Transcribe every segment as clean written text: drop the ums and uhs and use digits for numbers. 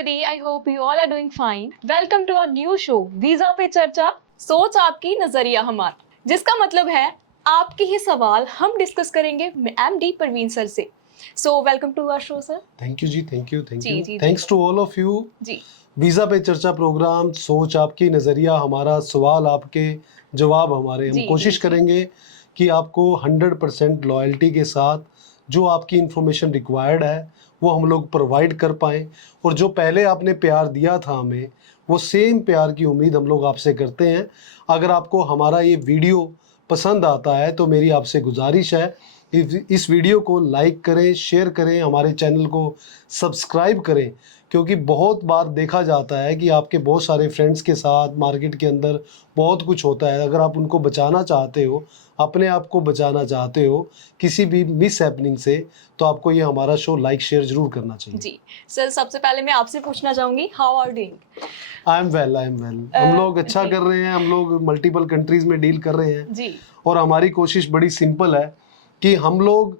everybody. I hope you all are doing fine. Welcome to our new show, visa पे चर्चा, सोच आपकी नजरिया हमारा, जिसका मतलब है आपके ही सवाल हम डिस्कस करेंगे MD परवीन सर से. So welcome to our show, sir. Thank you जी, थैंक यू. जी. Thanks to all of you. जी वीजा पे चर्चा प्रोग्राम, सोच आपकी नज़रिया हमारा, सवाल आपके जवाब हमारे. हम कोशिश करेंगे कि आपको 100% लॉयल्टी के साथ जो आपकी इन्फॉर्मेशन रिक्वायर्ड है वो हम लोग प्रोवाइड कर पाएँ, और जो पहले आपने प्यार दिया था हमें, वो सेम प्यार की उम्मीद हम लोग आपसे करते हैं. अगर आपको हमारा ये वीडियो पसंद आता है तो मेरी आपसे गुजारिश है, इस वीडियो को लाइक करें, शेयर करें, हमारे चैनल को सब्सक्राइब करें, क्योंकि बहुत बार देखा जाता है कि आपके बहुत सारे फ्रेंड्स के साथ मार्केट के अंदर बहुत कुछ होता है. अगर आप उनको बचाना चाहते हो, अपने आप को बचाना चाहते हो किसी भी मिस हैपनिंग से, तो आपको ये हमारा शो लाइक शेयर जरूर करना चाहिए. जी सर, सबसे पहले मैं आपसे पूछना चाहूंगी, how are doing? I am well. हम लोग अच्छा कर रहे हैं. हम लोग मल्टीपल कंट्रीज में डील कर रहे हैं जी. और हमारी कोशिश बड़ी सिंपल है कि हम लोग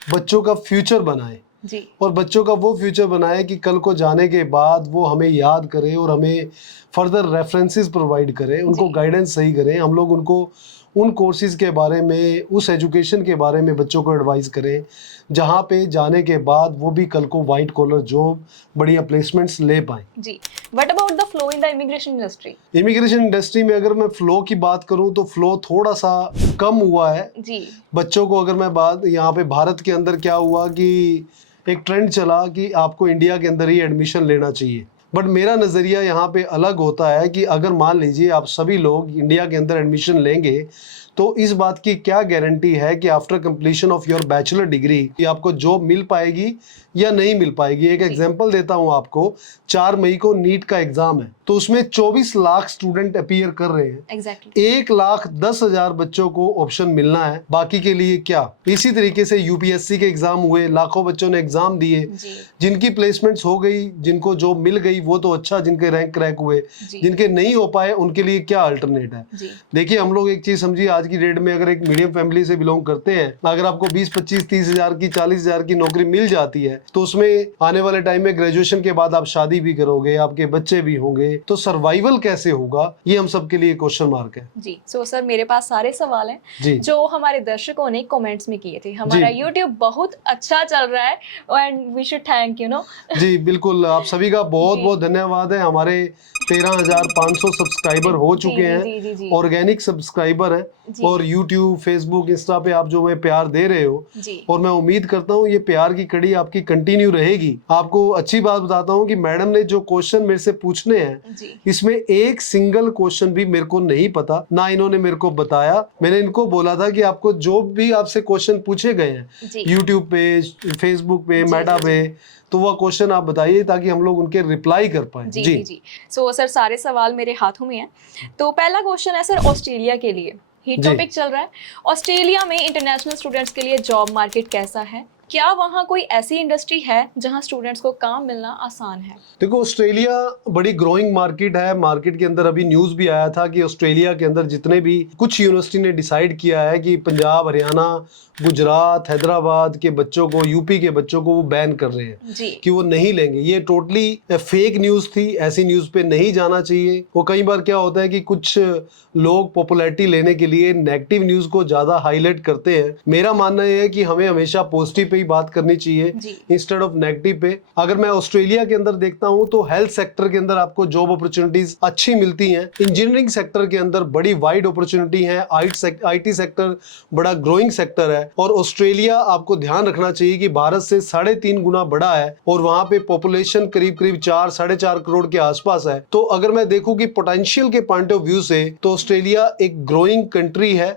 बच्चों का फ्यूचर बनाएं जी. और बच्चों का वो फ्यूचर बनाए कि कल को जाने के बाद वो हमें याद करें और हमें फर्दर रेफरेंसेस प्रोवाइड करें, उनको गाइडेंस सही करें. हम लोग उनको उन कोर्सेज़ के बारे में, उस एजुकेशन के बारे में बच्चों को एडवाइस करें जहाँ पे जाने के बाद वो भी कल को वाइट कॉलर जॉब, बढ़िया प्लेसमेंट्स ले पाएँ. जी. What about the flow in the immigration industry? Immigration industry में अगर मैं फ़्लो की बात करूं तो फ़्लो थोड़ा सा कम हुआ है जी. बच्चों को. अगर मैं बात यहाँ पे भारत के अंदर क्या हुआ कि एक ट्रेंड चला कि आपको इंडिया के अंदर ही एडमिशन लेना चाहिए, बट मेरा नज़रिया यहाँ पे अलग होता है कि अगर मान लीजिए आप सभी लोग इंडिया के अंदर एडमिशन लेंगे तो इस बात की क्या गारंटी है कि after completion of your bachelor degree कि आपको जॉब मिल पाएगी या नहीं मिल पाएगी. एक एग्जांपल देता हूँ आपको. 4 मई को नीट का एग्जाम है, तो उसमें 24 लाख स्टूडेंट अपीयर कर रहे हैं. Exactly. 1,10,000 बच्चों को ऑप्शन मिलना है, बाकी के लिए क्या. इसी तरीके से यूपीएससी के एग्जाम हुए, लाखों बच्चों ने एग्जाम दिए, जिनकी प्लेसमेंट्स हो गई, जिनको जॉब मिल गई वो तो अच्छा, जिनके रैंक क्रैक हुए, जिनके नहीं हो पाए उनके लिए क्या अल्टरनेट है. देखिए, हम लोग एक चीज समझिए, आज की डेट में अगर एक मीडियम फैमिली से बिलोंग करते हैं, अगर आपको 20, 25, 30 हजार की, 40 हजार की नौकरी मिल जाती है तो उसमें आने वाले टाइम में ग्रेजुएशन के बाद आप शादी भी करोगे, आपके बच्चे भी होंगे, तो सर्वाइवल कैसे होगा, ये हम सबके लिए क्वेश्चन मार्क है. जी. सो सर, मेरे पास सारे सवाल हैं जो हमारे दर्शकों ने कमेंट्स में किए थे. हमारा YouTube बहुत अच्छा चल रहा है and we should thank you no. जी बिल्कुल, आप सभी का बहुत बहुत धन्यवाद है. हमारे 13,500 सब्सक्राइबर हो चुके हैं, ऑर्गेनिक सब्सक्राइबर हैं, और YouTube, Facebook, इंस्टा पे आप जो हमें प्यार दे रहे हो, और मैं उम्मीद करता हूँ ये प्यार की कड़ी आपकी कंटिन्यू रहेगी. आपको अच्छी बात बताता हूँ कि मैडम ने जो क्वेश्चन मेरे से पूछने हैं, इसमें एक सिंगल क्वेश्चन भी मेरे को नहीं पता, ना इन्होंने मेरे को बताया. मैंने इनको बोला था कि आपको जो भी आपसे क्वेश्चन पूछे गए हैं YouTube पे, Facebook पे, मेटा पे, तो वह क्वेश्चन आप बताइए ताकि हम लोग उनके रिप्लाई कर पाए. जी. सो सर, सारे सवाल मेरे हाथों में हैं. तो पहला क्वेश्चन है सर, ऑस्ट्रेलिया के लिए हिट टॉपिक चल रहा है. ऑस्ट्रेलिया में इंटरनेशनल स्टूडेंट्स के लिए जॉब मार्केट कैसा है? क्या वहाँ कोई ऐसी इंडस्ट्री है जहाँ स्टूडेंट्स को काम मिलना आसान है? देखो, ऑस्ट्रेलिया बड़ी ग्रोइंग मार्केट है. मार्केट के अंदर अभी न्यूज़ भी आया था कि ऑस्ट्रेलिया के अंदर जितने भी कुछ यूनिवर्सिटी ने डिसाइड किया है कि पंजाब, हरियाणा, गुजरात, हैदराबाद के बच्चों को, यूपी के बच्चों को वो बैन कर रहे हैं कि वो नहीं लेंगे. ये टोटली फेक न्यूज़ थी. ऐसी न्यूज़ पे नहीं जाना चाहिए. वो कई बार क्या होता है कि कुछ लोग पॉपुलैरिटी लेने के लिए नेगेटिव न्यूज़ को ज़्यादा हाईलाइट करते हैं. मेरा मानना ये है कि हमें हमेशा पॉजिटिव पे ही बात करनी चाहिए इंस्टेड ऑफ नेगेटिव पे. अगर मैं ऑस्ट्रेलिया के अंदर देखता हूँ तो हेल्थ सेक्टर के अंदर आपको जॉब अपॉर्चुनिटीज अच्छी मिलती हैं. इंजीनियरिंग सेक्टर के अंदर बड़ी वाइड अपॉर्चुनिटी है. IT सेक्टर बड़ा ग्रोइंग सेक्टर है. और ऑस्ट्रेलिया, आपको ध्यान रखना चाहिए कि भारत से 3.5 गुना बड़ा है और वहां पे पॉपुलेशन करीब 4, 4.5 करोड़ के आसपास है. तो अगर मैं देखूं कि पोटेंशियल के पॉइंट ऑफ व्यू से तो ऑस्ट्रेलिया एक ग्रोइंग कंट्री है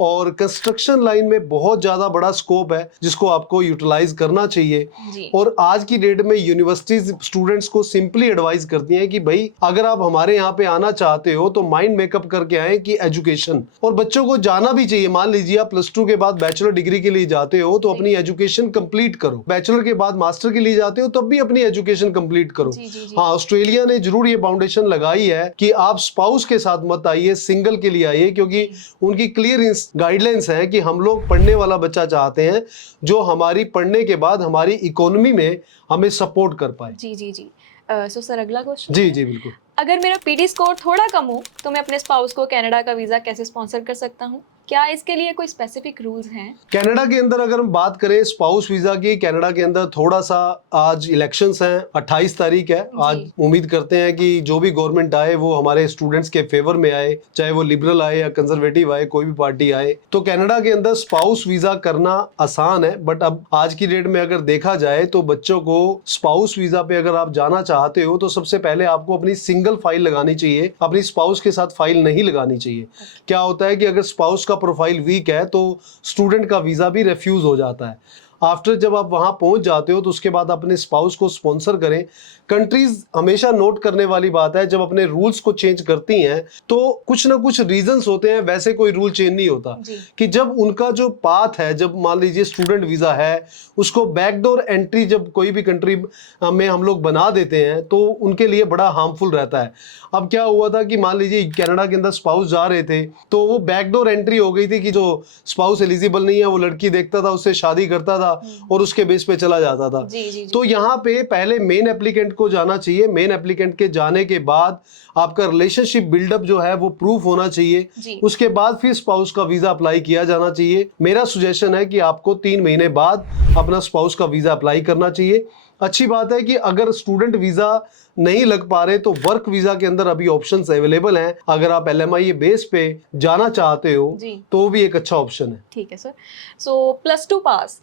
और कंस्ट्रक्शन लाइन में बहुत ज्यादा बड़ा स्कोप है जिसको आपको यूटिलाइज करना चाहिए. और आज की डेट में यूनिवर्सिटीज स्टूडेंट्स को सिंपली एडवाइस करती हैं कि भाई अगर आप हमारे यहाँ पे आना चाहते हो तो माइंड मेकअप करके आए कि एजुकेशन, और बच्चों को जाना भी चाहिए. मान लीजिए आप +2 के बाद बैचलर डिग्री के लिए जाते हो तो अपनी एजुकेशन कंप्लीट करो. बैचलर के बाद मास्टर के लिए जाते हो तब भी अपनी एजुकेशन कंप्लीट करो. हाँ, ऑस्ट्रेलिया ने जरूर ये फाउंडेशन लगाई है कि आप स्पाउस के साथ मत आइए, सिंगल के लिए आइए, क्योंकि उनकी क्लियर गाइडलाइंस है कि हम लोग पढ़ने वाला बच्चा चाहते हैं जो हमारी पढ़ने के बाद हमारी इकोनॉमी में हमें सपोर्ट कर पाए. जी. सो सर अगला क्वेश्चन, जी जी बिल्कुल। अगर मेरा पीटी स्कोर थोड़ा कम हो तो मैं अपने स्पाउस को कनाडा का वीज़ा कैसे स्पॉन्सर कर सकता हूँ? क्या इसके लिए कोई स्पेसिफिक रूल्स हैं? कनाडा के अंदर अगर हम बात करें स्पाउस वीजा की, कनाडा के अंदर थोड़ा सा, आज इलेक्शंस हैं, 28 तारीख है आज, जी। उम्मीद करते हैं कि जो भी गवर्नमेंट आए वो हमारे स्टूडेंट्स के फेवर में आए, चाहे वो लिबरल आए या कंजर्वेटिव आए, कोई भी पार्टी आए। तो कनाडा के अंदर स्पाउस वीजा करना आसान है, बट अब आज की डेट में अगर देखा जाए तो बच्चों को स्पाउस वीजा पे अगर आप जाना चाहते हो तो सबसे पहले आपको अपनी सिंगल फाइल लगानी चाहिए, अपनी स्पाउस के साथ फाइल नहीं लगानी चाहिए। क्या होता है कि अगर स्पाउस का प्रोफाइल वीक है तो स्टूडेंट का वीजा भी रिफ्यूज हो जाता है। आफ्टर जब आप वहां पहुंच जाते हो तो उसके बाद अपने स्पाउस को स्पॉन्सर करें। कंट्रीज हमेशा नोट करने वाली बात है, जब अपने रूल्स को चेंज करती हैं तो कुछ ना कुछ रीजंस होते हैं, वैसे कोई रूल चेंज नहीं होता। कि जब उनका जो पाथ है, जब मान लीजिए स्टूडेंट वीजा है, उसको बैकडोर एंट्री जब कोई भी कंट्री में हम लोग बना देते हैं तो उनके लिए बड़ा हार्मफुल रहता है। अब क्या हुआ था कि मान लीजिए कनाडा के अंदर स्पाउस जा रहे थे तो वो बैकडोर एंट्री हो गई थी कि जो स्पाउस एलिजिबल नहीं है वो लड़की देखता था, उससे शादी करता था और उसके बेस पे चला जाता था। तो यहाँ पे पहले मेन एप्लीकेंट को जाना चाहिए, मेन एप्लीकेंट के जाने के बाद आपका रिलेशनशिप बिल्डअप जो है वो प्रूफ होना चाहिए, उसके बाद फिर स्पाउस का वीजा अप्लाई किया जाना चाहिए। मेरा सुजेशन है कि आपको 3 महीने बाद अपना स्पाउस का वीजा अप्लाई करना चाहिए। अच्छी बात है कि अगर स्टूडेंट वीजा नहीं लग पा रहे तो वर्क वीजा के अंदर अभी ऑप्शंस अवेलेबल हैं, अगर आप LMIA बेस पे जाना चाहते हो तो वो भी एक अच्छा ऑप्शन है। ठीक है सर। सो प्लस टू पास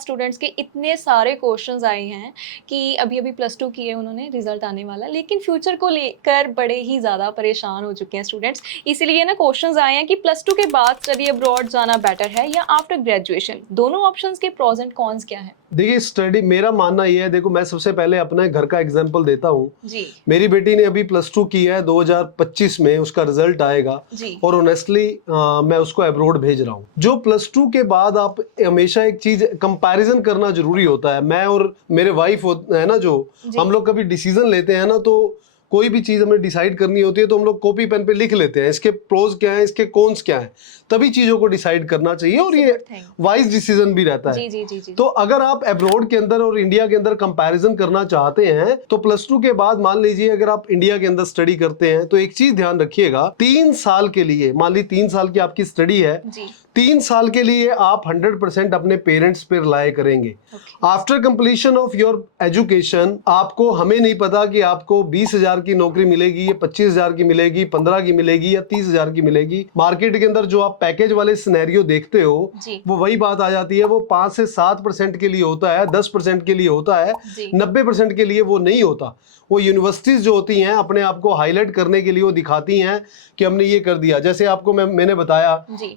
स्टूडेंट्स के इतने सारे क्वेश्चंस आए हैं कि अभी अभी प्लस टू किए उन्होंने, रिजल्ट आने वाला, लेकिन फ्यूचर को लेकर बड़े ही ज़्यादा परेशान हो चुके हैं स्टूडेंट्स। इसीलिए ना क्वेश्चंस आए हैं कि प्लस टू के बाद स्टडी अब्रॉड जाना बेटर है या आफ्टर ग्रेजुएशन, दोनों ऑप्शंस के प्रोज एंड कॉन्स क्या है? देखिए स्टडी, मेरा मानना ये है, देखो मैं सबसे पहले अपने घर का एग्जांपल देता हूँ। जी। मेरी बेटी ने अभी प्लस टू की है, 2025 में उसका रिजल्ट आएगा और ऑनेस्टली मैं उसको अब्रॉड भेज रहा हूँ। जो प्लस टू के बाद आप हमेशा एक चीज कंपैरिजन करना जरूरी होता है। मैं और मेरे वाइफ है ना, जो हम लोग कभी डिसीजन लेते हैं ना, तो कोई भी चीज हमें डिसाइड करनी होती है तो हम लोग कॉपी पेन पे लिख लेते हैं, इसके प्रोज क्या है, इसके कॉन्स क्या है, तभी चीजों को डिसाइड करना चाहिए और ये वाइज डिसीजन भी रहता है। जी। तो अगर आप अब्रॉड के अंदर और इंडिया के अंदर कंपैरिजन करना चाहते हैं तो प्लस टू के बाद मान लीजिए अगर आप इंडिया के अंदर स्टडी करते हैं तो एक चीज ध्यान रखिएगा, 3 साल के लिए, मान ली 3 साल की आपकी स्टडी है, 3 साल के लिए आप 100% अपने पेरेंट्स पे रिलाय करेंगे। After completion of your education आपको, हमें नहीं पता कि आपको 20,000 की नौकरी मिलेगी या 25,000 की मिलेगी, 15 की मिलेगी या 30,000 की मिलेगी। मार्केट के अंदर जो आप पैकेज वाले सिनेरियो देखते हो वो वही बात आ जाती है, वो 5 से 7% के लिए होता है, 10% के लिए होता है, 90% के लिए वो नहीं होता। वो यूनिवर्सिटीज जो होती हैं अपने आप को हाईलाइट करने के लिए वो दिखाती हैं कि हमने ये कर दिया। जैसे आपको मैंने बताया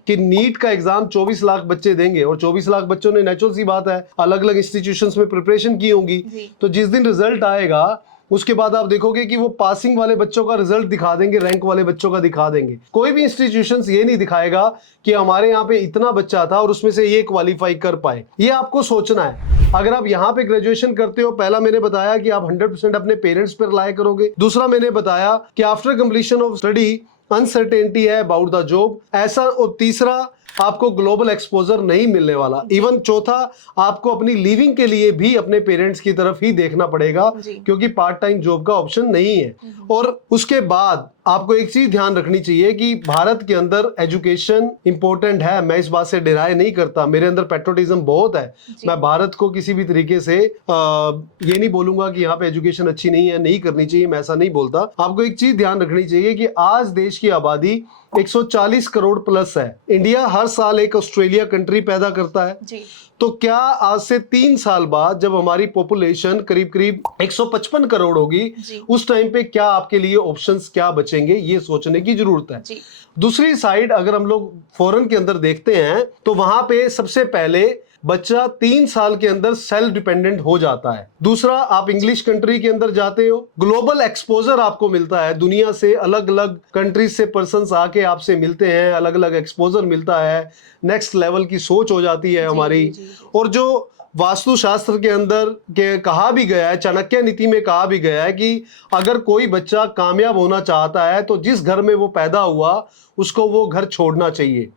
कि नीट का एग्जाम 24 लाख बच्चे देंगे और 24 लाख बच्चों ने, नेचुरल सी बात है, अलग अलग इंस्टीट्यूशंस में प्रिपरेशन की होंगी। तो जिस दिन रिजल्ट आएगा उसके बाद आप देखोगे कि वो पासिंग वाले बच्चों का रिजल्ट दिखा देंगे, रैंक वाले बच्चों का दिखा देंगे। कोई भी इंस्टीट्यूशंस ये नहीं दिखाएगा कि हमारे यहाँ पे इतना बच्चा था और उसमें से ये क्वालिफाई कर पाए। ये आपको सोचना है। अगर आप यहाँ पे ग्रेजुएशन करते हो, पहला मैंने बताया कि आप 100% अपने पेरेंट्स पर रिलाय करोगे। दूसरा मैंने बताया कि after completion of study uncertainty है अबाउट द जॉब, ऐसा। और तीसरा, आपको ग्लोबल एक्सपोजर नहीं मिलने वाला। इवन चौथा, आपको अपनी लिविंग के लिए भी अपने पेरेंट्स की तरफ ही देखना पड़ेगा क्योंकि पार्ट टाइम जॉब का ऑप्शन नहीं है। और उसके बाद आपको एक चीज ध्यान रखनी चाहिए कि भारत के अंदर एजुकेशन इंपॉर्टेंट है, मैं इस बात से डिनाई नहीं करता, मेरे अंदर पेट्रोटिज्म बहुत है। मैं भारत को किसी भी तरीके से ये नहीं बोलूंगा कि यहाँ पे एजुकेशन अच्छी नहीं है, नहीं करनी चाहिए, मैं ऐसा नहीं बोलता। आपको एक चीज ध्यान रखनी चाहिए कि आज देश की आबादी 140 करोड़ प्लस है। इंडिया हर साल एक ऑस्ट्रेलिया कंट्री पैदा करता है। तो क्या आज से 3 साल बाद जब हमारी पॉपुलेशन करीब करीब 155 करोड़ होगी, उस टाइम पे क्या आपके लिए ऑप्शंस क्या बचेंगे, ये सोचने की जरूरत है। दूसरी साइड अगर हम लोग फॉरेन के अंदर देखते हैं तो वहां पे सबसे पहले बच्चा 3 साल के अंदर सेल्फ डिपेंडेंट हो जाता है। दूसरा, आप इंग्लिश कंट्री के अंदर जाते हो, ग्लोबल एक्सपोजर आपको मिलता है, दुनिया से अलग अलग कंट्रीज से पर्सन्स आके आपसे मिलते हैं, अलग अलग एक्सपोजर मिलता है, नेक्स्ट लेवल की सोच हो जाती है हमारी। और जो वास्तुशास्त्र के अंदर के कहा भी गया है, चाणक्य नीति में कहा भी गया है कि अगर कोई बच्चा कामयाब होना चाहता है तो जिस घर में वो पैदा हुआ उसको वो घर छोड़ना चाहिए।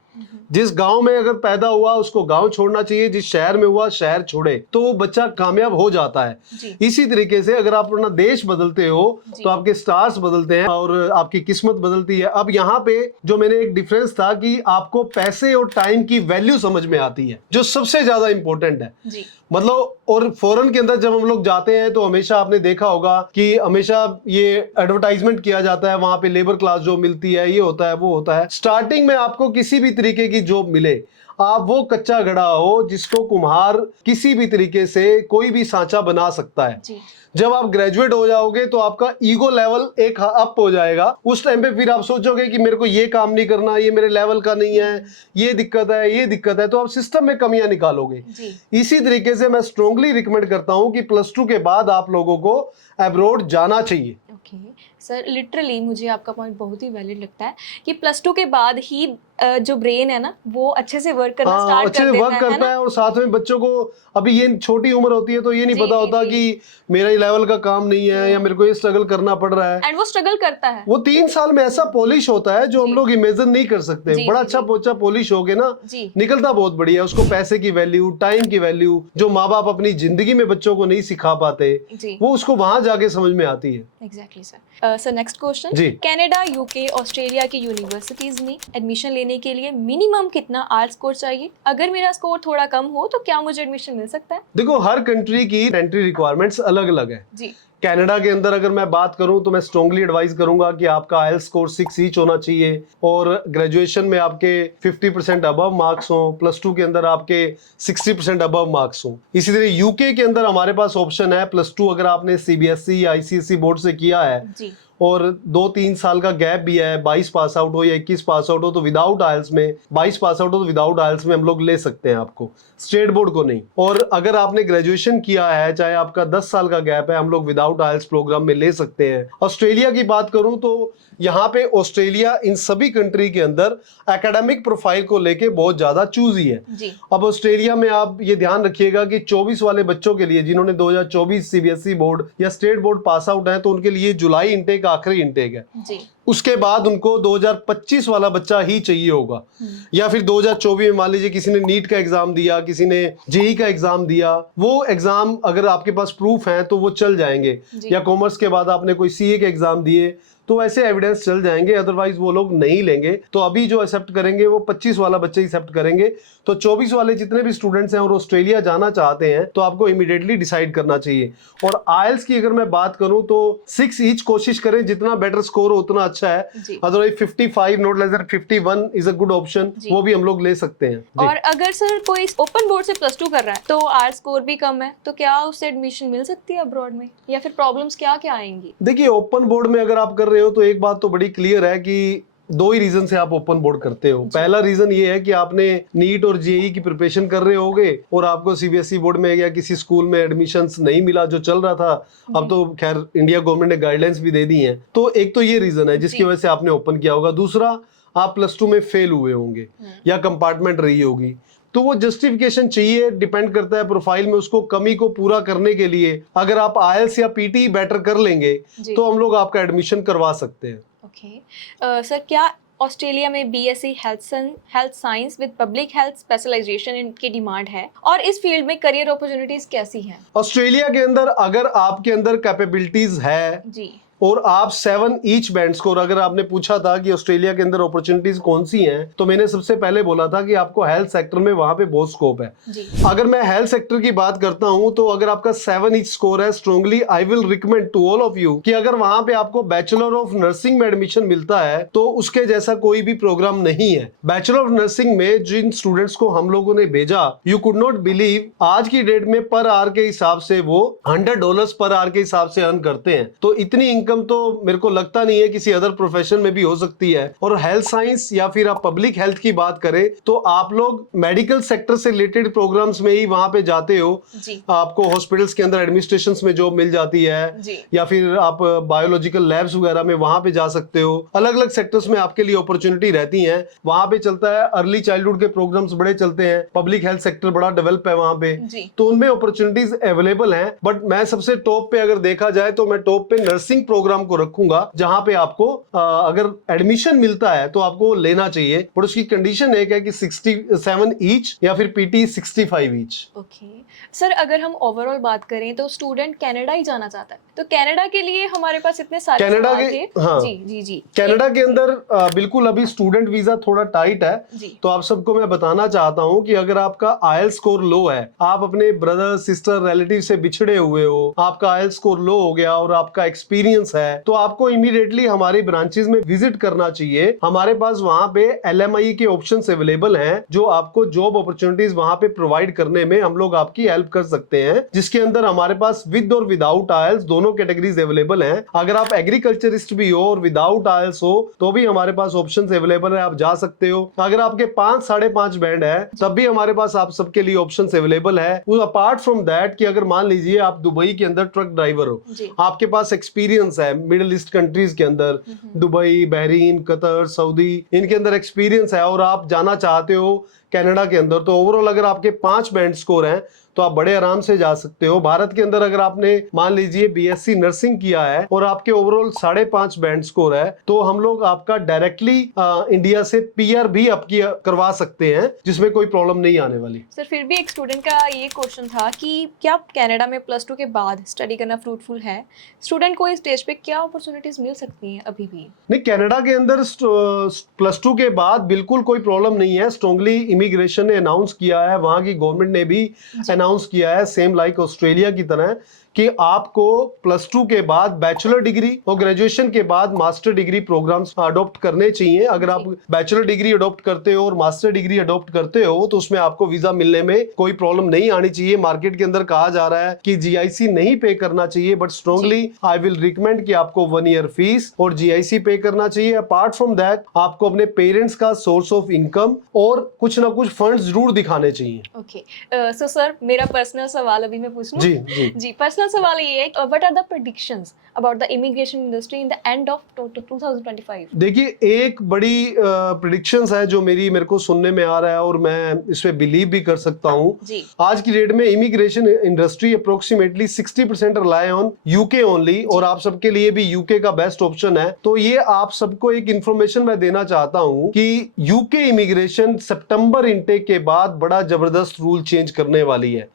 जिस गांव में अगर पैदा हुआ उसको गांव छोड़ना चाहिए, जिस शहर में हुआ शहर छोड़े, तो वो बच्चा कामयाब हो जाता है। जी। इसी तरीके से अगर आप अपना देश बदलते हो तो आपके स्टार्स बदलते हैं और आपकी किस्मत बदलती है। अब यहाँ पे जो मैंने एक डिफरेंस था कि आपको पैसे और टाइम की वैल्यू समझ में आती है, जो सबसे ज्यादा इंपॉर्टेंट है। जी। मतलब और फॉरेन के अंदर जब हम लोग जाते हैं तो हमेशा आपने देखा होगा कि हमेशा ये एडवर्टाइजमेंट किया जाता है, वहां पे लेबर क्लास जॉब मिलती है, ये होता है वो होता है। स्टार्टिंग में आपको किसी भी तरीके की जॉब मिले, आप वो कच्चा घड़ा हो जिसको कुम्हार किसी भी तरीके से कोई भी सांचा बना सकता है। जी। जब आप ग्रेजुएट हो जाओगे तो आपका ईगो लेवल एक अप हो जाएगा। उस टाइम पे फिर आप सोचोगे कि मेरे को ये काम नहीं करना, ये मेरे लेवल का नहीं है, ये दिक्कत है, ये दिक्कत है, तो आप सिस्टम में कमियां निकालोगे। जी। इसी तरीके से मैं स्ट्रांगली रिकमेंड करता हूं कि +2 के बाद आप लोगों को अब्रॉड जाना चाहिए। ओके सर, लिटरली मुझे आपका पॉइंट बहुत ही वैलिड लगता है कि +2 के बाद ही जो ब्रेन है ना वो अच्छे से वर्क करना स्टार्ट अच्छे कर से देता वर्क है करता ना? है और साथ में बच्चों को अभी ये छोटी उम्र होती है तो ये नहीं जी, पता जी, होता जी। कि मेरा ये लेवल का काम नहीं है या मेरे को ये स्ट्रगल करना पड़ रहा है। एंड वो स्ट्रगल करता है। वो 3 साल में ऐसा पॉलिश होता है जो हम जी। लोग इमेजिन नहीं कर सकते। जी, बड़ा जी, अच्छा जी। पोचा पॉलिश हो गए ना, जी। निकलता बहुत बढ़िया है। उसको पैसे की वैल्यू, टाइम की वैल्यू जो माँ बाप अपनी जिंदगी में बच्चों को नहीं सिखा पाते, जी। वो उसको वहां जाके समझ में आती है। Exactly sir. Sir next question, जी। कनाडा, यूके, ऑस्ट्रेलिया की यूनिवर्सिटीज में एडमिशन लेने के लिए मिनिमम कितना आर्ट्स स्कोर चाहिए? अगर मेरा स्कोर थोड़ा कम हो तो क्या मुझे एडमिशन मिल सकता है? देखो, हर कंट्री की एंट्री रिक्वायरमेंट्स अलग अलग है। जी। कनाडा के अंदर अगर मैं बात करूं तो मैं स्ट्रांगली एडवाइस करूंगा कि आपका आईएलटीएस स्कोर 6 ईच होना चाहिए और ग्रेजुएशन में आपके 50% अबव मार्क्स हो, +2 के अंदर आपके 60% अबव मार्क्स हो। इसी तरह यूके के अंदर हमारे पास ऑप्शन है, +2 अगर आपने सीबीएसई या आईसीएसई बोर्ड से किया है जी। और 2-3 साल का गैप भी है, 22 पास आउट हो या 21 पास आउट हो तो विदाउट आइल्स में, 22 पास आउट हो तो विदाउट आइल्स में हम लोग ले सकते हैं आपको, स्टेट बोर्ड को नहीं। और अगर आपने ग्रेजुएशन किया है, चाहे आपका 10 साल का गैप है, हम लोग विदाउट आइल्स प्रोग्राम में ले सकते हैं। ऑस्ट्रेलिया की बात करूं तो यहाँ पे ऑस्ट्रेलिया इन सभी कंट्री के अंदर एकेडमिक प्रोफाइल को लेके बहुत ज्यादा चूजी है। जी। अब ऑस्ट्रेलिया में आप ये ध्यान रखिएगा कि 24 वाले बच्चों के लिए जिन्होंने 2024 सीबीएसई बोर्ड या स्टेट बोर्ड पास आउट है तो उनके लिए जुलाई इनटेक आखिरी इनटेक है। जी। उसके बाद उनको 2025 वाला बच्चा ही चाहिए होगा, या फिर 2024 में मान लीजिए किसी ने नीट का एग्जाम दिया, किसी ने जेई का एग्जाम दिया, वो एग्जाम अगर आपके पास प्रूफ है तो वो चल जाएंगे। या कॉमर्स के बाद आपने कोई सीए के एग्जाम दिए तो ऐसे एविडेंस चल जाएंगे, अदरवाइज वो लोग नहीं लेंगे। तो अभी जो एक्सेप्ट करेंगे वो 25 वाला बच्चे एक्सेप्ट करेंगे। तो 24 वाले जितने भी स्टूडेंट्स हैं और ऑस्ट्रेलिया जाना चाहते हैं तो आपको इमीडिएटली डिसाइड करना चाहिए। और आइल्स की अगर मैं बात करूं तो 6 ईच कोशिश करें, जितना बेटर स्कोर हो उतना अच्छा है। Otherwise 55 not less than 51 is a good option, वो भी हम लोग ले सकते हैं। और अगर सर कोई ओपन बोर्ड से +2 कर रहा है तो आर्ट्स स्कोर भी कम है, तो क्या उससे एडमिशन मिल सकती है अब्रॉड में, या फिर प्रॉब्लम्स क्या क्या आएंगी? देखिए, ओपन बोर्ड में अगर आप कर रहे हो तो एक बात तो बड़ी क्लियर है कि 2 ही रीजन से आप ओपन बोर्ड करते हो। पहला रीजन ये है कि आपने नीट और जेईई की प्रिपरेशन कर रहे होगे और आपको सीबीएसई बोर्ड में या किसी स्कूल में एडमिशंस नहीं मिला जो चल रहा था। अब तो खैर इंडिया गवर्नमेंट ने गाइडलाइंस भी दे दी हैं, तो एक तो ये रीजन है जिसकी वजह से आपने ओपन किया होगा। दूसरा, आप +2 में फेल हुए होंगे या कंपार्टमेंट रही होगी, तो वो जस्टिफिकेशन चाहिए। डिपेंड करता है प्रोफाइल में, उसको कमी को पूरा करने के लिए अगर आप आईएलटीएस या पीटी बेटर कर लेंगे तो हम लोग आपका एडमिशन करवा सकते हैं। ओके सर, क्या ऑस्ट्रेलिया में BSc health science with public health specialisation की डिमांड है, और इस फील्ड में करियर अपॉर्चुनिटीज कैसी हैं? ऑस्ट्रेलिया के अंदर अगर आपके अंदर कैपेबिलिटीज है जी, और आप 7 ईच बैंड स्कोर, अगर आपने पूछा था कि ऑस्ट्रेलिया के अंदर अपॉर्चुनिटीज कौन सी हैं, तो मैंने सबसे पहले बोला था कि आपको हेल्थ सेक्टर में वहां पे बहुत स्कोप है। जी। अगर मैं हेल्थ सेक्टर की बात करता हूं तो अगर आपका 7 ईच स्कोर है, strongly I will recommend to all of you कि अगर वहां पे आपको बैचलर ऑफ नर्सिंग में एडमिशन मिलता है तो उसके जैसा कोई भी प्रोग्राम नहीं है। बैचलर ऑफ नर्सिंग में जिन स्टूडेंट्स को हम लोगों ने भेजा, यू कुड नॉट बिलीव, आज की डेट में पर आवर के हिसाब से वो $100 पर आवर के हिसाब से अर्न करते हैं। तो इतनी इनकम तो मेरे को लगता नहीं है किसी अदर प्रोफेशन में भी हो सकती है। और हेल्थ साइंस या फिर आप पब्लिक हेल्थ की बात करें तो आप लोग मेडिकल सेक्टर से रिलेटेड प्रोग्राम्स में ही वहां पे जाते हो। जी। आपको हॉस्पिटल्स के अंदर एडमिनिस्ट्रेशन में जॉब मिल जाती है, या फिर आप बायोलॉजिकल लैब्स वगैरह में वहां पे जा सकते हो। अलग अलग सेक्टर्स में आपके लिए अपॉर्चुनिटी रहती है। वहां पे चलता है अर्ली चाइल्डहुड के प्रोग्राम्स बड़े चलते हैं, पब्लिक हेल्थ सेक्टर बड़ा डेवलप है वहां पे, तो उनमें अपॉर्चुनिटीज अवेलेबल हैं। बट मैं सबसे टॉप पे अगर देखा जाए तो मैं टॉप पे नर्सिंग प्रोग्राम को रखूंगा जहां पे आपको अगर एडमिशन मिलता है तो आपको लेना चाहिए, बट उसकी कंडीशन एक है कि 67 ईच या फिर पीटी 65 ईच। ओके सर, अगर हम ओवरऑल बात करें तो स्टूडेंट कनाडा ही जाना चाहता है, तो कनाडा के लिए हमारे पास इतने सारे कनाडा सवाल के थे। हाँ, जी जी जी, कनाडा के अंदर बिल्कुल अभी स्टूडेंट वीजा थोड़ा टाइट है। जी तो आप सबको मैं बताना चाहता हूं कि अगर आपका आईएल स्कोर लो है, आप अपने ब्रदर सिस्टर रिलेटिव से बिछड़े हुए हो, आपका आईएल स्कोर लो हो गया और आपका एक्सपीरियंस है, तो आपको इमीडिएटली हमारी ब्रांचेस में विजिट करना चाहिए। हमारे पास वहां पे एलएमआई के ऑप्शंस अवेलेबल हैं जो आपको जॉब अपॉर्चुनिटीज वहां पे प्रोवाइड करने में हम लोग आपकी हेल्प कर सकते हैं, जिसके अंदर हमारे पास विद और विदाउट आईएल्स दोनों कैटेगरीज अवेलेबल हैं। अगर आप एग्रीकल्चरिस्ट भी हो और विदाउट आईएल्स हो तो भी हमारे पास ऑप्शंस अवेलेबल है, आप जा सकते हो। अगर आपके 5 5.5 बैंड है तब भी हमारे पास आप सबके लिए ऑप्शंस अवेलेबल है। अपार्ट फ्रॉम दैट कि अगर मान लीजिए आप दुबई के अंदर ट्रक ड्राइवर हो, जी आपके पास एक्सपीरियंस है मिडिल ईस्ट कंट्रीज के अंदर, दुबई, बहरीन, कतर, सऊदी, इनके अंदर एक्सपीरियंस है और आप जाना चाहते हो कनाडा के अंदर, तो ओवरऑल अगर आपके 5 बैंड स्कोर हैं तो आप बड़े आराम से जा सकते हो। भारत के अंदर अगर आपने मान लीजिए बीएससी नर्सिंग किया है और आपके ओवरऑल 5.5 बैंड स्कोर है, तो हम लोग आपका डायरेक्टली इंडिया से पीआर भी आपकी करवा सकते हैं, जिसमें कोई प्रॉब्लम नहीं आने वाली। सर, फिर भी एक स्टूडेंट का ये क्वेश्चन था कि क्या कनाडा में +2 के बाद स्टडी करना फ्रूटफुल है? स्टूडेंट को इस स्टेज पे क्या अपॉर्चुनिटीज मिल सकती हैं अभी भी? नहीं, कनाडा के अंदर +2 के बाद बिल्कुल कोई प्रॉब्लम नहीं है। स्ट्रांगली इमिग्रेशन ने अनाउंस किया है, वहां की गवर्नमेंट ने भी अनाउंस किया है, सेम लाइक ऑस्ट्रेलिया की तरह, कि आपको +2 के बाद बैचलर डिग्री और ग्रेजुएशन के बाद मास्टर डिग्री प्रोग्राम्स अडॉप्ट करने चाहिए। अगर आप बैचलर डिग्री अडॉप्ट करते हो और मास्टर डिग्री अडॉप्ट करते हो तो उसमें आपको वीजा मिलने में कोई प्रॉब्लम नहीं आनी चाहिए। मार्केट के अंदर कहा जा रहा है कि जीआईसी नहीं पे करना चाहिए, but strongly I will recommend कि आपको 1 ईयर फीस और जीआईसी पे करना चाहिए। अपार्ट फ्रॉम दैट आपको अपने पेरेंट्स का सोर्स ऑफ इनकम और कुछ ना कुछ फंड्स जरूर दिखाने चाहिए। ओके सो सर, मेरा पर्सनल सवाल अभी मैं पूछ लूं? जी जी जी, पर्सनल सवाल ये है, what are the predictions about the immigration industry in the end of 2025? देखिए, एक बड़ी प्रिडिक्शंस है जो मेरे को सुनने में आ रहा है और मैं इस पे बिलीव भी कर सकता हूँ। जी आज की डेट में immigration industry approximately 60% rely on UK only, और आप सबके लिए भी यूके का बेस्ट ऑप्शन है। तो ये आप सबको एक इंफॉर्मेशन मैं देना चाहता हूँ कि यूके इमिग्रेशन सितंबर इनटेक के बाद बड़ा जबरदस्त रूल चेंज करने वाली है।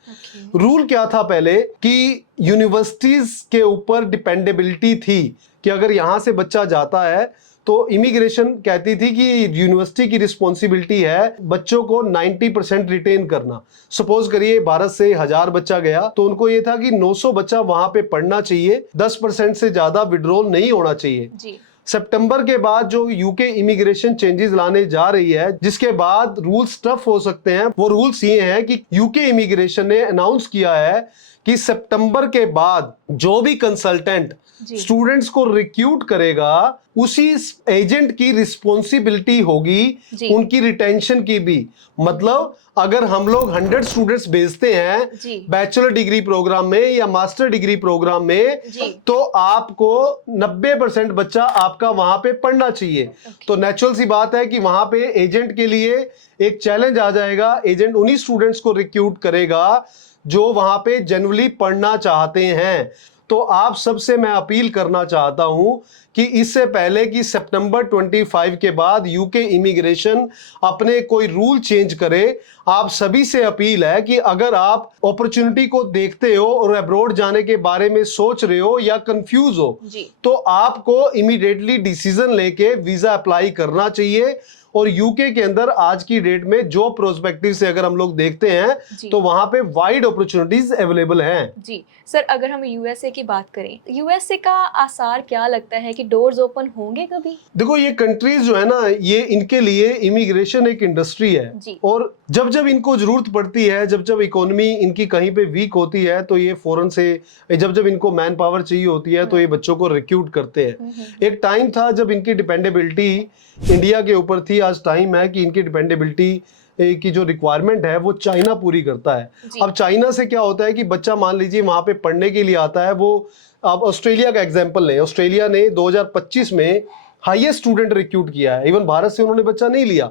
रूल क्या था पहले कि यूनिवर्सिटीज के ऊपर डिपेंडेबिलिटी थी कि अगर यहां से बच्चा जाता है तो इमिग्रेशन कहती थी कि यूनिवर्सिटी की रिस्पॉन्सिबिलिटी है बच्चों को 90% रिटेन करना। सपोज करिए भारत से 1000 बच्चा गया तो उनको ये था कि 900 बच्चा वहां पे पढ़ना चाहिए, 10% से ज्यादा विड्रॉल नहीं होना चाहिए। जी सितंबर के बाद जो यूके इमिग्रेशन चेंजेस लाने जा रही है, जिसके बाद रूल्स टफ हो सकते हैं, वो रूल्स ये हैं कि यूके इमिग्रेशन ने अनाउंस किया है कि सितंबर के बाद जो भी कंसल्टेंट स्टूडेंट्स को रिक्रूट करेगा उसी एजेंट की रिस्पॉन्सिबिलिटी होगी उनकी रिटेंशन की भी। मतलब अगर हम लोग 100 स्टूडेंट्स भेजते हैं बैचलर डिग्री प्रोग्राम में या मास्टर डिग्री प्रोग्राम में, तो आपको 90% बच्चा आपका वहां पे पढ़ना चाहिए। तो नेचुरल सी बात है कि वहां पे एजेंट के लिए एक चैलेंज आ जाएगा। एजेंट उन्हीं स्टूडेंट्स को रिक्रूट करेगा जो वहां पे जनरली पढ़ना चाहते हैं। तो आप सबसे मैं अपील करना चाहता हूं कि इससे पहले कि सितंबर 25 के बाद यूके इमिग्रेशन अपने कोई रूल चेंज करे, आप सभी से अपील है कि अगर आप अपॉर्चुनिटी को देखते हो और अब्रॉड जाने के बारे में सोच रहे हो या कंफ्यूज हो, तो आपको इमीडिएटली डिसीजन लेके वीजा अप्लाई करना चाहिए। और यूके के अंदर आज की डेट में जॉब प्रोस्पेक्टिव से अगर हम लोग देखते हैं तो वहां पे वाइड अपॉर्चुनिटीज अवेलेबल हैं। जी सर, अगर हम यूएसए की बात करें, यूएसए का आसार क्या लगता है कि डोर्स ओपन होंगे कभी? देखो, ये कंट्रीज जो है ना, ये इनके लिए इमिग्रेशन एक इंडस्ट्री है और जब जब इनको जरूरत पड़ती है, जब जब इकोनॉमी इनकी कहीं पे वीक होती है, तो ये फौरन से, जब जब इनको मैन पावर चाहिए होती है तो ये बच्चों को रिक्रूट करते हैं। एक टाइम था जब इनकी डिपेंडेबिलिटी इंडिया के ऊपर थी, आज टाइम है कि इनकी डिपेंडेबिलिटी की जो रिक्वायरमेंट है वो चाइना पूरी करता है। अब चाइना से क्या होता है कि बच्चा मान लीजिए वहां पे पढ़ने के लिए आता है, वो आप ऑस्ट्रेलिया का एग्जांपल लें। ऑस्ट्रेलिया ने 2025 में हाईएस्ट स्टूडेंट रिक्रूट किया है। इवन भारत से उन्होंने बच्चा नहीं लिया,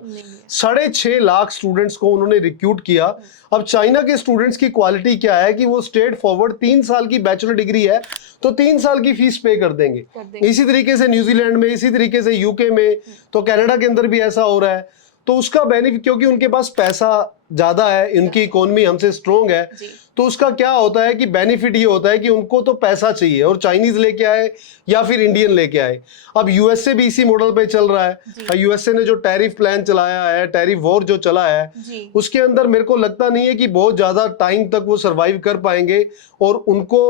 6.5 लाख स्टूडेंट्स को उन्होंने रिक्रूट किया। अब चाइना के स्टूडेंट्स की क्वालिटी क्या है कि वो स्ट्रेट फॉरवर्ड 3 साल की बैचलर डिग्री है तो 3 साल की फीस पे कर देंगे। इसी तरीके से न्यूजीलैंड में, इसी तरीके से यूके में, तो कनाडा के अंदर भी ऐसा हो रहा है। तो उसका बेनिफिट, क्योंकि उनके पास पैसा ज्यादा है, इनकी इकोनॉमी हमसे स्ट्रोंग है, तो उसका क्या होता है कि बेनिफिट ये होता है कि उनको तो पैसा चाहिए और चाइनीज लेके आए या फिर इंडियन लेके आए। अब यूएसए भी इसी मॉडल पे चल रहा है। यूएसए ने जो टैरिफ प्लान चलाया है, टैरिफ वॉर जो चला है, उसके अंदर मेरे को लगता नहीं है कि बहुत ज्यादा टाइम तक वो सरवाइव कर पाएंगे और उनको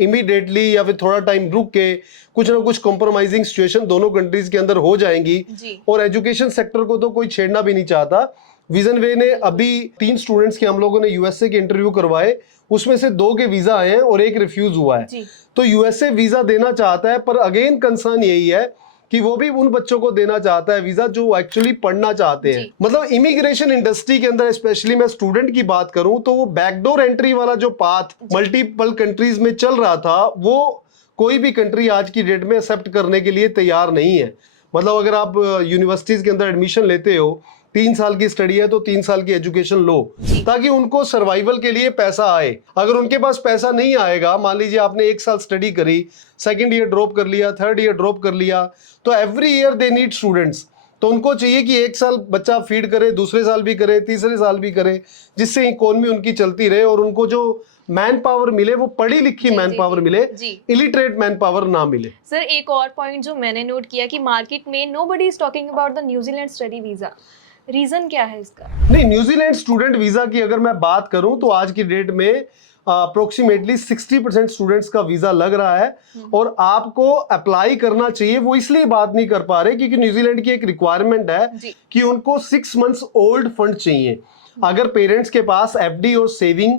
इमीडिएटली या फिर थोड़ा टाइम रुक के कुछ ना कुछ कॉम्प्रोमाइजिंग सिचुएशन दोनों कंट्रीज के अंदर हो जाएंगी। और एजुकेशन सेक्टर को तो कोई छेड़ना भी नहीं चाहता। विजन वे ने अभी 3 स्टूडेंट्स के हम लोगों ने यूएसए के इंटरव्यू करवाए, उसमें से 2 के वीजा आए हैं और 1 रिफ्यूज हुआ है। तो यूएसए वीजा देना चाहता है, पर अगेन कंसर्न यही है कि वो भी उन बच्चों को देना चाहता है वीजा जो एक्चुअली पढ़ना चाहते हैं। मतलब इमिग्रेशन इंडस्ट्री के अंदर स्पेशली मैं स्टूडेंट की बात करूं तो वो बैकडोर एंट्री वाला जो पाथ मल्टीपल कंट्रीज में चल रहा था, वो कोई भी कंट्री आज की डेट में एक्सेप्ट करने के लिए तैयार नहीं है। मतलब अगर आप यूनिवर्सिटीज के अंदर एडमिशन लेते हो, 3 साल की स्टडी है तो 3 साल की एजुकेशन लो, ताकि उनको सर्वाइवल के लिए पैसा आए। अगर उनके पास पैसा नहीं आएगा, मान लीजिए आपने 1 साल स्टडी करी, 2nd ईयर ड्रॉप कर लिया, 3rd ईयर ड्रॉप कर लिया, तो every year they need students. तो उनको चाहिए कि 1 साल बच्चा फीड करे, दूसरे साल भी करे, तीसरे साल भी करे, जिससे इकोनॉमी उनकी चलती रहे और उनको जो मैन पावर मिले वो पढ़ी लिखी मैन पावर मिले, इलिटरेट मैन पावर ना मिले। सर एक और पॉइंट जो मैंने नोट किया कि मार्केट में nobody is talking about the New Zealand study visa, reason क्या है इसका? नहीं, न्यूजीलैंड स्टूडेंट वीजा की अगर मैं बात करूं तो आज की डेट में अप्रोक्सीमेटली 60% स्टूडेंट्स का वीजा लग रहा है और आपको अप्लाई करना चाहिए। वो इसलिए बात नहीं कर पा रहे क्योंकि न्यूजीलैंड की एक रिक्वायरमेंट है कि उनको 6 मंथ्स ओल्ड फंड चाहिए। अगर पेरेंट्स के पास एफडी और सेविंग,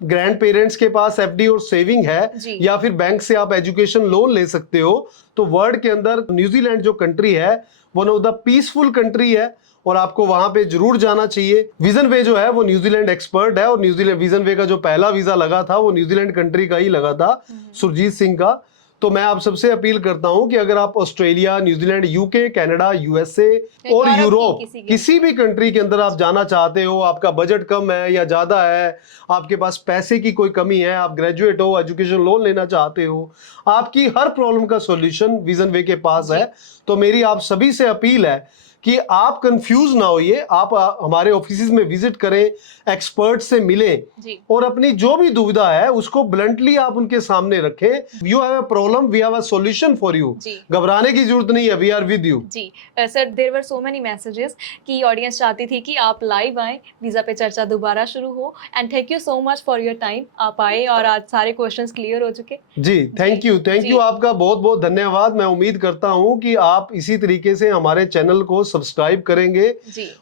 ग्रैंड पेरेंट्स के पास एफडी और सेविंग है या फिर बैंक से आप एजुकेशन लोन ले सकते हो, तो वर्ल्ड के अंदर न्यूजीलैंड जो कंट्री है one of the peaceful country है और आपको वहां पे जरूर जाना चाहिए। विजन वे जो है वो न्यूजीलैंड एक्सपर्ट है और न्यूजीलैंड विजन वे का जो पहला वीजा लगा था वो न्यूजीलैंड कंट्री का ही लगा था, सुरजीत सिंह का। तो मैं आप सबसे अपील करता हूं कि अगर आप Australia, New Zealand, UK, Canada, USA और यूरोप किसी भी कंट्री के अंदर आप जाना चाहते हो, आपका बजट कम है या ज्यादा है, आपके पास पैसे की कोई कमी है, आप ग्रेजुएट हो, एजुकेशन लोन लेना चाहते हो, आपकी हर प्रॉब्लम का सॉल्यूशन विजन वे के पास है। तो मेरी आप सभी से अपील है कि आप कंफ्यूज ना होइए, आप हमारे ऑफिसेज में विजिट करें, एक्सपर्ट से मिलें और अपनी जो भी दुविधा है उसको ब्लंटली आप उनके सामने रखें। You have a problem, we have a solution for you. घबराने की जरूरत नहीं है, वी आर विद यू। जी sir, there were so many messages कि ऑडियंस चाहती थी कि आप लाइव आए, वीजा पे चर्चा दोबारा शुरू हो। And thank you so much for your time. आप आए और आज सारे क्वेश्चंस क्लियर हो चुके। जी थैंक यू, आपका बहुत बहुत धन्यवाद। मैं उम्मीद करता हूं कि आप इसी तरीके से हमारे चैनल को सब्सक्राइब करेंगे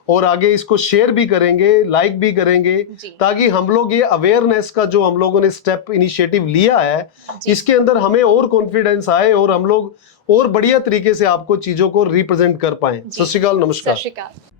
और आगे इसको शेयर भी करेंगे, लाइक भी करेंगे, ताकि हम लोग ये अवेयरनेस का जो हम लोगों ने स्टेप इनिशिएटिव लिया है, इसके अंदर हमें और कॉन्फिडेंस आए और हम लोग और बढ़िया तरीके से आपको चीजों को रिप्रेजेंट कर पाए। सत श्री अकाल, नमस्कार।